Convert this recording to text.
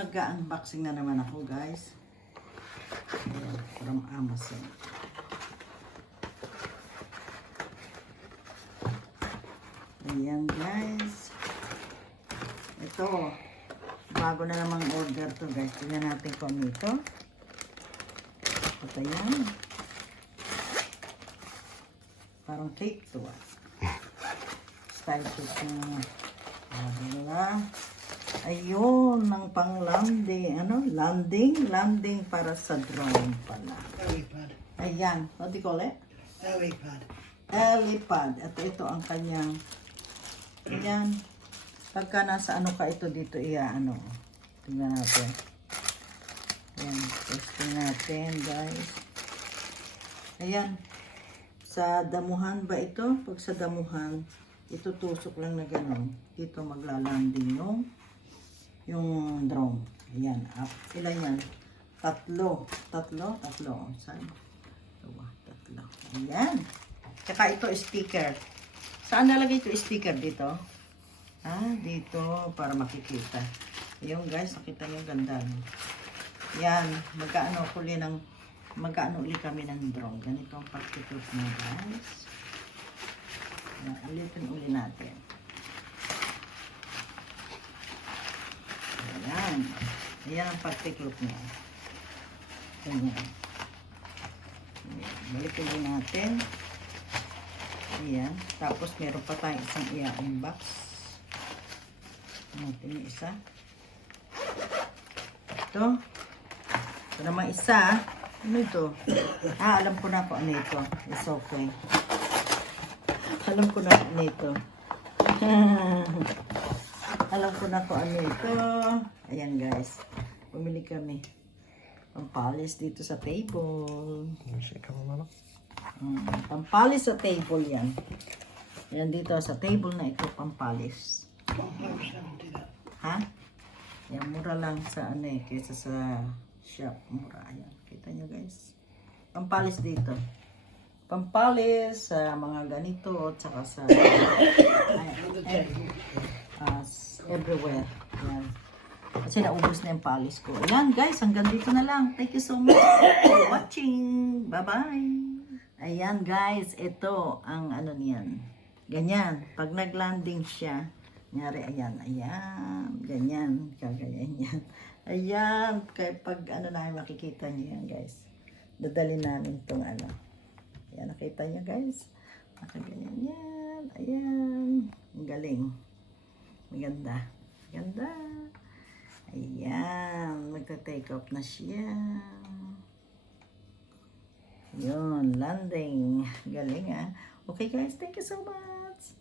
mag-unboxing na naman ako, guys. Ayan, from Amazon. Ayan, guys. Ito, bago na namang order to, guys. Tingnan natin kung ano ito. Ito yan. Parang cake to, ah. Style cake na. Ayun, ng pang-landing. Ano? Landing para sa drone pala. Helipad. Ayan. What do you call it? Helipad. Helipad. At ito ang kanyang. Ayan. Pagka nasa ano ka ito dito, ano. Tingnan natin. Ayan. Testing natin, guys. Ayan. Sa damuhan ba ito? Pag sa damuhan, itutusok lang na gano'n. Dito maglalanding yung drone. Ayan. Ilan yan? Tatlo. Saan? Tatlo. Ayan. Tsaka ito sticker. Saan nalagay ito sticker? Dito? Dito. Para makikita. Ayun, guys. Nakita nyo ganda. Yan. Magkaano ulit kami ng drone. Ganito ang particle mo, guys. Ulitin uli natin. Ayan. Ayan ang particle niya. Ayan. Balik ulit natin. Ayan. Tapos meron pa tayong isang i-unbox. Natin yung isa. Ito. Ito naman isa. Ano ito? Alam ko na kung ano ito. It's okay. Alam ko na ano ito. Alam ko na kung ano ito. Ayan, guys. Bumili kami. Pampalis dito sa table. Pampalis sa table yan. Yan dito sa table na ito, pampalis. Ha? Yan, mura lang sa ano kaysa sa shop. Mura. Ayan. Kita nyo, guys. Pampalis dito. Pampalis sa mga ganito at saka sa everywhere. Ayan. Kasi naubos na yung palis ko. Ayan, guys, hanggang dito na lang. Thank you so much for watching. Bye-bye. Ayan, guys, ito ang ano niyan. Ganyan. Pag naglanding siya, nyari, ayan, ganyan, kagayan yan. Ayan, kaya pag ano na, makikita niyo yan, guys. Dadalhin namin itong ano. Ayan, nakita niyo, guys. Nakaganyan yan. Ayan. Ang galing. Maganda. Ganda. Ayan. Magta-take off na siya. Yun. Landing. Galing, ah. Okay, guys. Thank you so much.